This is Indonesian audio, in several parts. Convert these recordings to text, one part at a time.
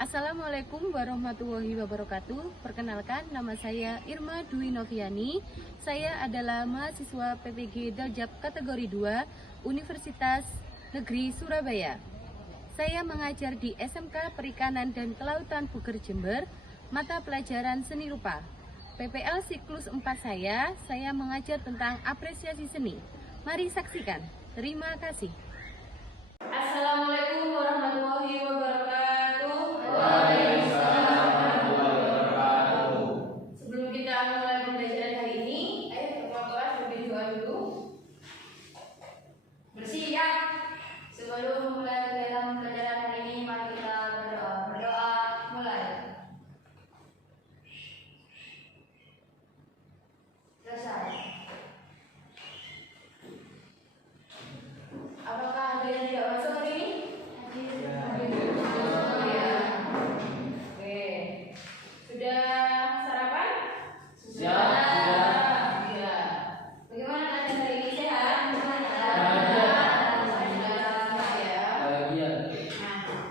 Assalamualaikum warahmatullahi wabarakatuh. Perkenalkan, nama saya Irma Dwi Noviani. Saya adalah mahasiswa PPG Daljab kategori 2 Universitas Negeri Surabaya. Saya mengajar di SMK Perikanan dan Kelautan Puger Jember, mata pelajaran seni rupa. PPL siklus 4 saya mengajar tentang apresiasi seni. Mari saksikan. Terima kasih. Assalamualaikum warahmatullahi wabarakatuh. Sebelum kita mulai pembelajaran hari ini, ayo ketua kelas berdoa dulu. Bersiap. Sebelum memulai kegiatan pembelajaran hari ini, mari kita berdoa. Berdoa mulai. Selesai. Apakah ada yang tidak masuk hari ini? Oke. Sudah sarapan? Sudah. Ya. Bagaimana keadaan hari ini, sehat?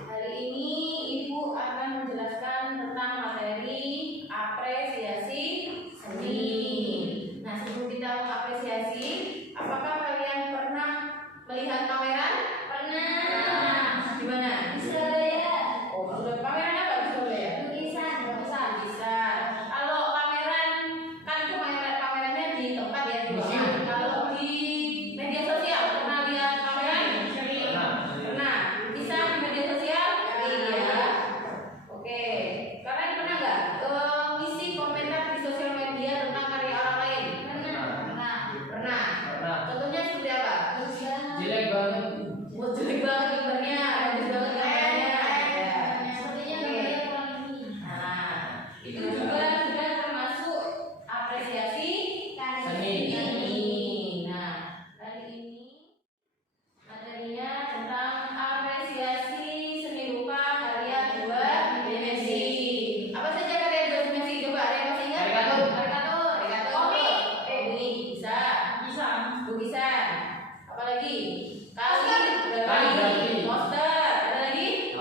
Hari ini Ibu akan menjelaskan tentang materi apresiasi seni. Nah, sebelum kita mengapresiasi, apakah kalian pernah melihat pameran? Pernah. Di mana? Di Surabaya. Oh, pameran apa di Surabaya? Lukisan. Bisa. Kalau pameran kan itu pamerannya di tempat ya, di ruangan. Kalau di media sosial pernah lihat pameran? Pernah. Bisa di media sosial? Iya. Oke. Kalian pernah nggak isi komentar di sosial media tentang karya orang lain? Pernah. Contohnya seperti apa? Jelek banget. Oh, jelek banget gambarnya, bagus banget gambarnya. Sepertinya gambarnya kurang ini. Nah, itu juga sudah termasuk apresiasi Seni. Nah, hari ini materinya tentang apresiasi seni rupa karya 2 dimensi. Apa saja karya 2 dimensi? Coba ada yang masih ingat? Karikatur. Komik. Bisa. Lukisan. Apa lagi? Kaligrafi. Poster. Ada lagi?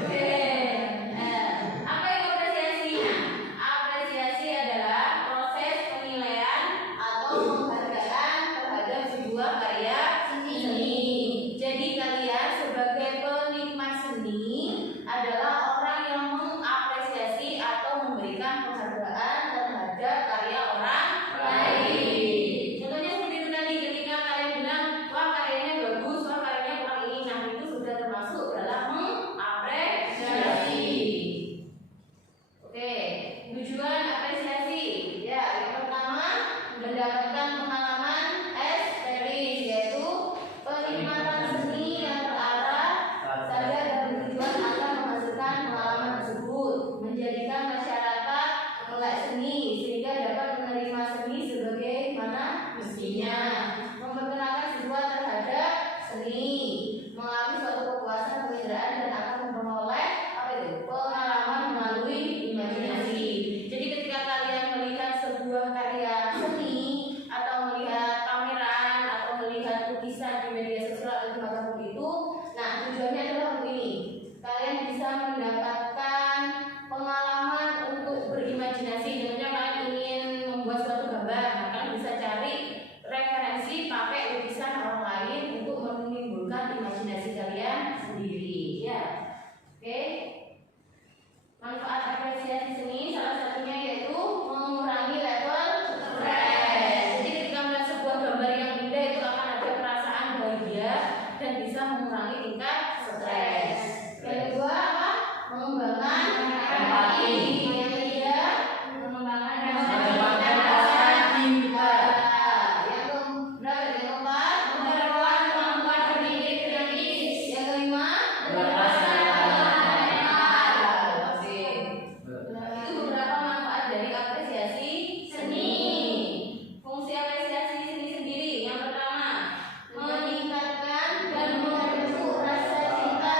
Oke. Apa yang apresiasi? Apresiasi adalah proses penilaian atau penghargaan terhadap sebuah karya seni. Jadi kalian sebagai penikmat seni adalah orang yang mengapresiasi atau memberikan penghargaan terhadap karya orang lain. Contohnya seperti itu tadi, ketika kalian bilang, wah karyanya bagus, wah karyanya kurang ini, nah itu sudah termasuk dalam mengapresiasi. Oke, tujuan apresiasi. Ya, yang pertama mendapatkan pengalaman estetis, yaitu penikmatan seni yang terarah, sadar dan bertujuan akan menghasilkan pengalaman tersebut, menjadikan masyarakat melek seni sehingga dapat menerima seni sebagai mana mestinya, memperkenalkan siswa terhadap seni, mengalami suatu kepuasan penginderaan dan akan memperoleh pengalaman melalui imajinasi. Jadi ketika kalian melihat sebuah karya seni atau melihat pameran atau melihat lukisan di media sosial atau dimanapun itu, nah tujuannya adalah begini, kalian bisa mendapatkan pengalaman untuk berimajinasi. Contohnya kalian ingin membuat suatu gambar, nah kalian bisa cari referensi pakai lukisan orang lain untuk menimbulkan imajinasi kalian sendiri, ya. Oke. Manfaat apresiasi seni salah satunya yaitu mengurangi level stres. Jadi ketika melihat sebuah gambar yang indah itu akan ada perasaan bahagia dan bisa mengurangi tingkat stres. Yang kedua apa? Mengembangkan empati. Yang ketiga mengembangkan rasa cinta. Yang keempat memperkuat kemampuan berpikir kritis. Yang kelima itu beberapa manfaat dari apresiasi seni. Fungsi apresiasi seni sendiri, yang pertama meningkatkan dan membentuk rasa cinta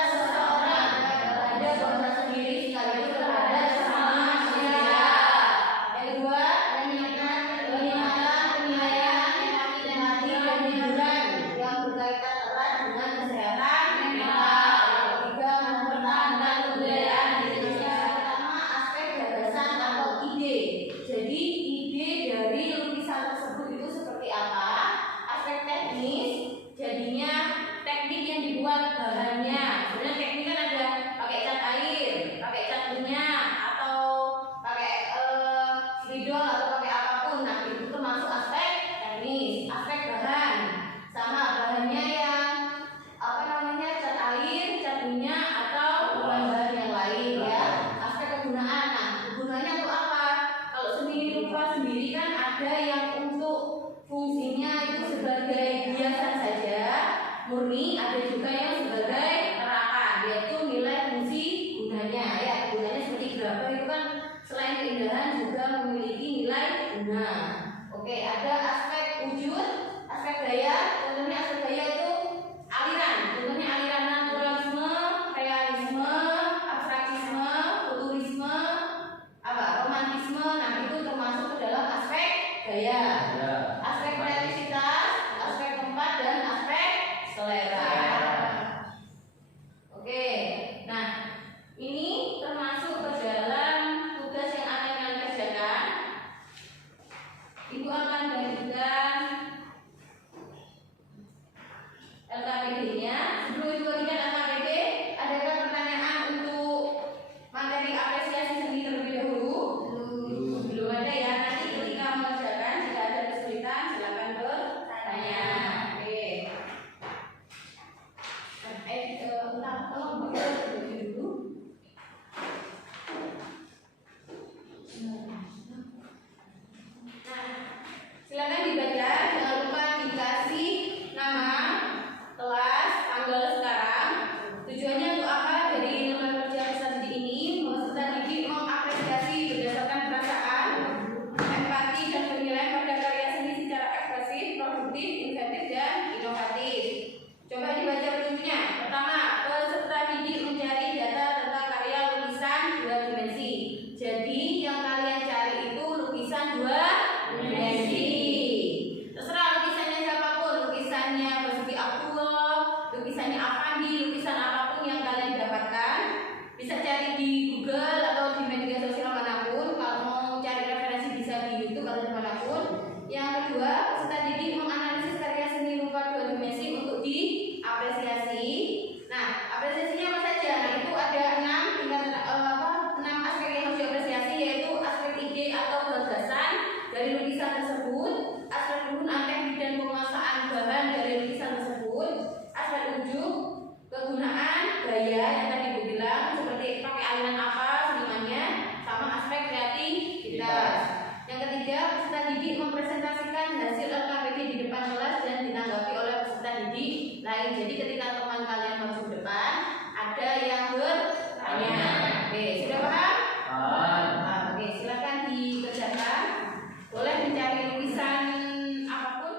bahannya. Sebenarnya teknik kan ada pakai cat air, pakai cat minyak, atau pakai spidol atau pakai apapun. Nah itu termasuk aspek teknis, aspek bahan. Sama bahannya yang apa namanya cat air, cat minyak atau bahan-bahan yang lain ya. Aspek kegunaan. Nah kegunaannya untuk apa? Kalau seni rupa sendiri kan ada yang untuk fungsinya itu sebagai hiasan saja murni, ada juga yang sebagai terapan, yaitu nilai fungsi gunanya ya. Gunanya seperti grafir itu kan selain keindahan juga memiliki nilai guna. Oke, ada aspek wujud, aspek gaya. Contohnya aspek gaya itu aliran. Contohnya aliran naturalisme, realisme, abstrakisme, futurisme, apa romantisme. Nah itu termasuk ke dalam aspek gaya. Aspek kreativitas, aspek tempat, dan aspek selera. Oke, nah ini termasuk ke dalam tugas yang akan kalian kerjakan. Ibu akan bagikan LKPD-nya. Sebelum Ibu bagikan LKPD, adakah pertanyaan untuk materi apresiasi seni terlebih dahulu? Belum ada ya. Nanti ketika mengerjakan, jika ada kesulitan silakan bertanya. Oke. Nah, tolong bagi dulu. Nah, silakan dibaca. Jangan lupa dikasih nama, kelas, tanggal sekarang. Tujuannya untuk apa? Dari lembar kerja peserta didik ini, peserta didik mengapresiasi berdasarkan perasaan, empati, dan penilaian pada karya seni secara ekspresif, produktif, inventif, dan inovatif. Coba dibaca petunjuknya. Pertama, peserta didik mencari data tentang karya lukisan 2 dimensi. Jadi yang kalian cari itu lukisan 2 dimensi. Terserah lukisannya siapapun, lukisannya Basuki Abdullah, lukisannya Avandi, lukisan apapun yang kalian dapatkan. Bisa cari di Google atau di media sosial manapun. Kalau mau cari referensi bisa di YouTube atau dimanapun. Yang kedua, peserta didik menganalisis karya seni rupa 2 dimensi untuk diapresiasi. Nah, apresiasinya apa saja? Nah, itu ada 6 aspek yang harus diapresiasi, yaitu aspek ide atau gagasan dari lukisan tersebut, aspek penggunaan teknik dan penguasaan bahan dari lukisan tersebut, aspek wujud, kegunaan, gaya yang tadi Ibu bilang, seperti pakai aliran apa senimannya, sama aspek kreativitas. Yang ketiga, peserta didik mempresentasikan hasil LKPD di depan kelas dan ditanggapi oleh peserta didik lain. Jadi ketika teman kalian masuk depan, ada yang bertanya. Oke, sudah paham? Nah, oke, silakan dikerjakan. Boleh mencari lukisan apapun.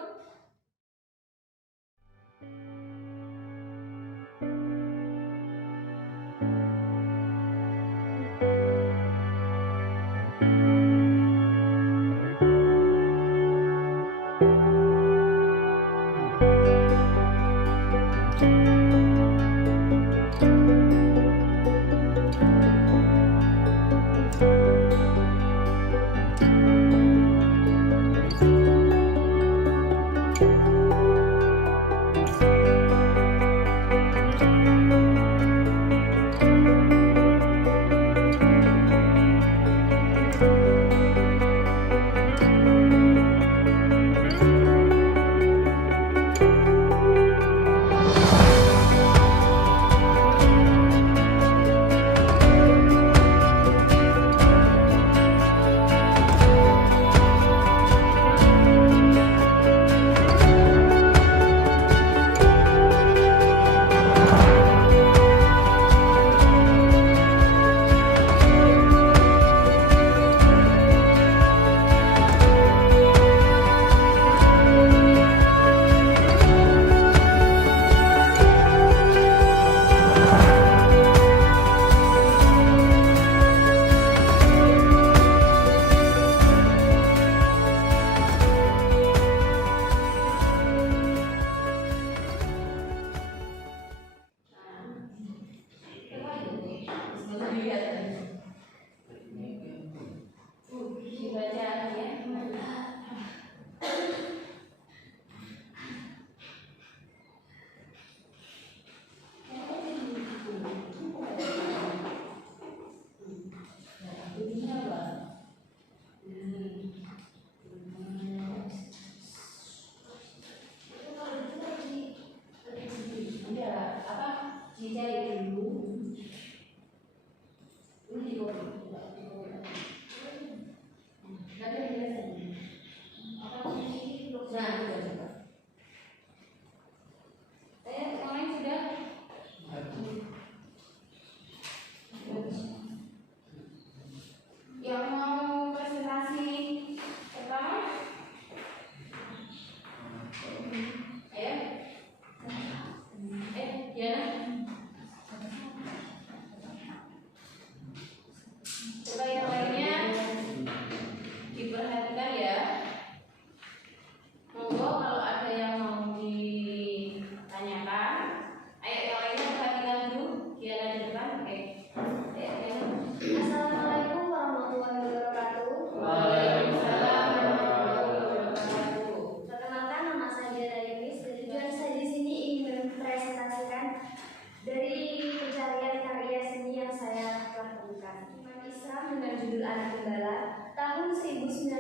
Anak Gembala tahun 1981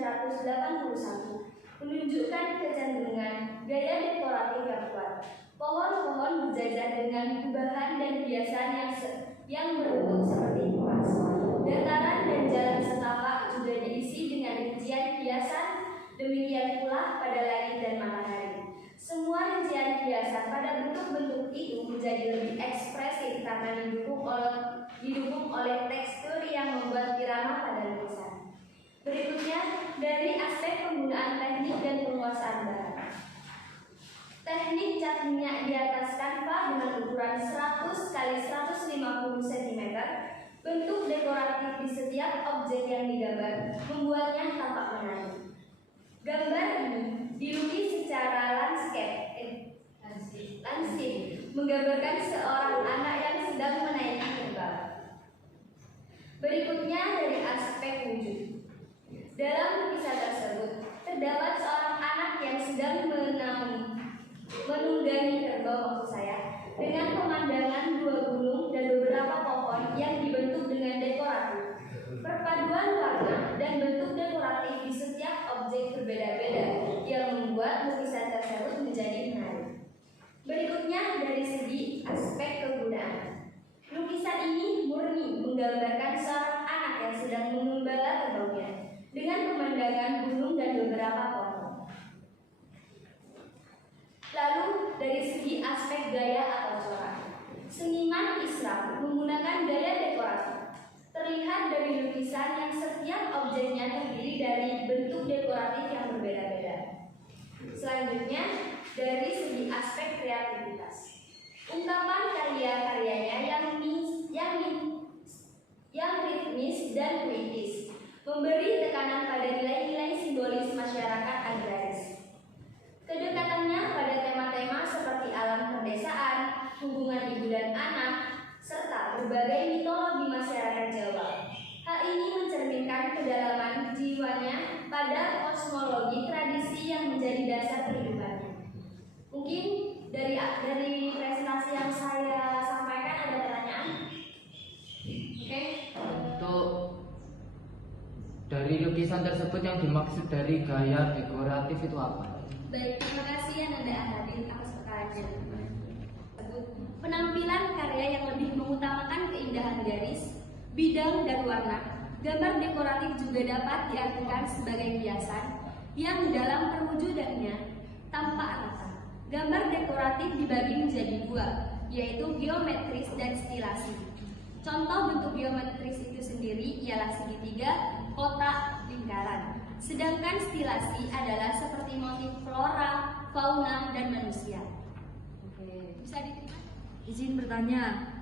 menunjukkan kecenderungan gaya dekoratif yang kuat. Pohon-pohon berjajar dengan kubahan dan hiasan yang berbentuk seperti kipas. Dataran dan jalan setapak juga diisi dengan rincian hiasan, demikian pula pada langit dan matahari. Semua rincian hiasan pada bentuk-bentuk itu menjadi lebih ekspresif karena didukung oleh tekstur yang membuat irama pada lukisan. Berikutnya, dari aspek penggunaan teknik dan penguasaan bahan. Teknik cat minyak di atas kanva dengan ukuran 100 x 150 cm, bentuk dekoratif di setiap objek yang digambar membuatnya tampak menarik. Gambar ini dilukis secara landscape, menggambarkan seorang anak yang sedang menaiki kerbau. Berikutnya dari aspek wujud. Dalam lukisan tersebut terdapat seorang anak yang sedang menunggangi kerbau dengan pemandangan dua gunung dan beberapa pohon yang dibentuk dengan dekoratif. Perpaduan warna dan bentuk dekoratif di setiap objek berbeda-beda yang membuat lukisan tersebut menjadi menarik. Berikutnya dari segi aspek kegunaan. Lukisan ini murni menggambarkan seorang anak yang sedang mengembala kerbaunya dengan pemandangan gunung dan beberapa pohon. Lalu dari segi aspek gaya atau corak, seniman Islam menggunakan gaya dekoratif. Terlihat dari lukisan yang setiap objeknya terdiri dari bentuk dekoratif yang berbeda-beda. Selanjutnya dari segi aspek kreativitas, ungkapan karya-karyanya yang ritmis dan puitis, memberi tekanan pada nilai-nilai simbolis masyarakat agraris. Kedekatannya pada tema-tema seperti alam perdesaan, hubungan ibu dan anak, serta berbagai mitologi masyarakat Jawa. Hal ini mencerminkan kedalaman jiwanya pada kosmologi tradisi yang menjadi dasar kehidupannya. Mungkin dari presentasi yang saya sampaikan ada pertanyaan? Oke. Untuk dari lukisan tersebut yang dimaksud dari gaya dekoratif itu apa? Baik, terima kasih Ananda Ahadin atas pertanyaannya. Penampilan karya yang lebih mengutamakan keindahan garis, bidang, dan warna. Gambar dekoratif juga dapat diartikan sebagai hiasan yang dalam perwujudannya tampak rata. Gambar dekoratif dibagi menjadi dua, yaitu geometris dan stilasi. Contoh bentuk geometris itu sendiri ialah segitiga, kotak, lingkaran. Sedangkan stilasi adalah seperti motif flora, fauna, dan manusia. Oke, bisa diterima? Izin bertanya,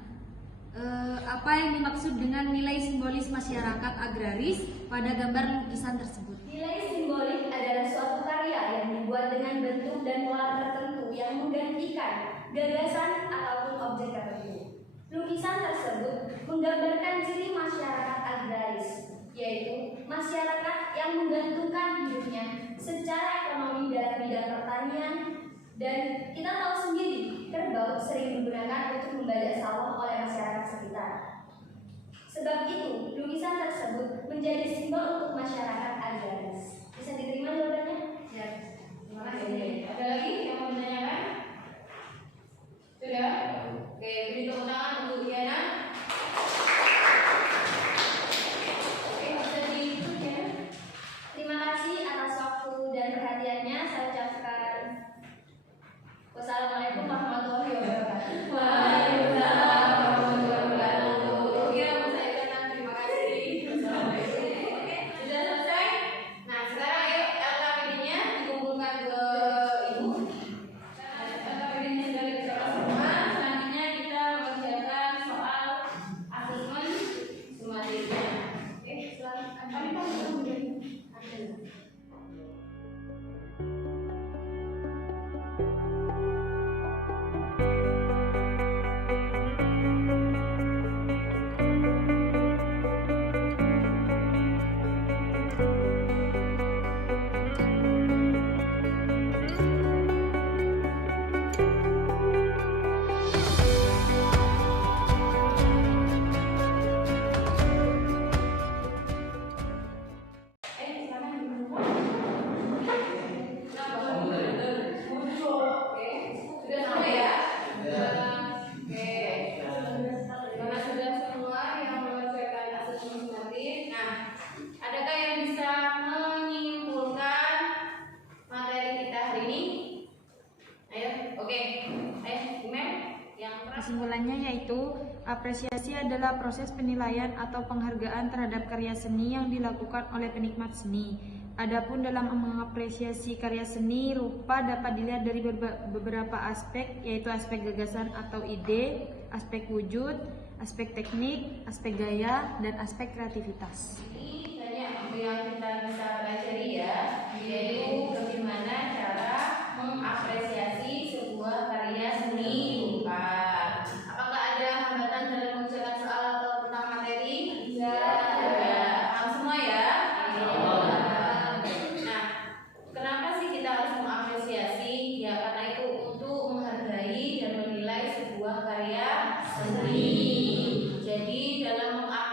apa yang dimaksud dengan nilai simbolis masyarakat agraris pada gambar lukisan tersebut? Nilai simbolik adalah suatu karya yang dibuat dengan bentuk dan pola tertentu yang menggantikan gagasan ataupun objek tertentu. Lukisan tersebut menggambarkan ciri masyarakat agraris, yaitu masyarakat yang menggantungkan hidupnya secara ekonomi dalam bidang pertanian, dan kita tahu sendiri kerbau sering digunakan untuk membajak sawah oleh masyarakat sekitar. Sebab itu, lukisan tersebut menjadi simbol untuk masyarakat agraris. Bisa diterima jawabannya? Ya, terima kasih. Ada lagi yang mau ditanyakan? Sudah? Oke, beri tepuk tangan untuk Diana. Oke, bisa ditutup ya. Terima kasih atas waktu dan perhatiannya. Saya ucapkan wassalamualaikum warahmatullahi wabarakatuh. Waalaikumsalam warahmatullahi wabarakatuh. Ya, saya ucapkan terima kasih. Oke, sudah selesai. Nah, sekarang ayo LKPD-nya dikumpulkan ke ibu. LKPD-nya sudah kita semua. Selanjutnya kita mengerjakan penjelasannya yaitu apresiasi adalah proses penilaian atau penghargaan terhadap karya seni yang dilakukan oleh penikmat seni. Adapun dalam mengapresiasi karya seni, rupa dapat dilihat dari beberapa aspek, yaitu aspek gagasan atau ide, aspek wujud, aspek teknik, aspek gaya, dan aspek kreativitas. Ini banyak yang kita bisa pelajari ya, yaitu bagaimana cara mengapresiasi sebuah karya seni rupa. Apakah ada hambatan dalam mengerjakan soal atau tentang materi? Tidak. Paham semua ya? Nah, kenapa sih kita harus mengapresiasi? Ya karena itu untuk menghargai dan menilai sebuah karya seni. Jadi dalam mengapresiasi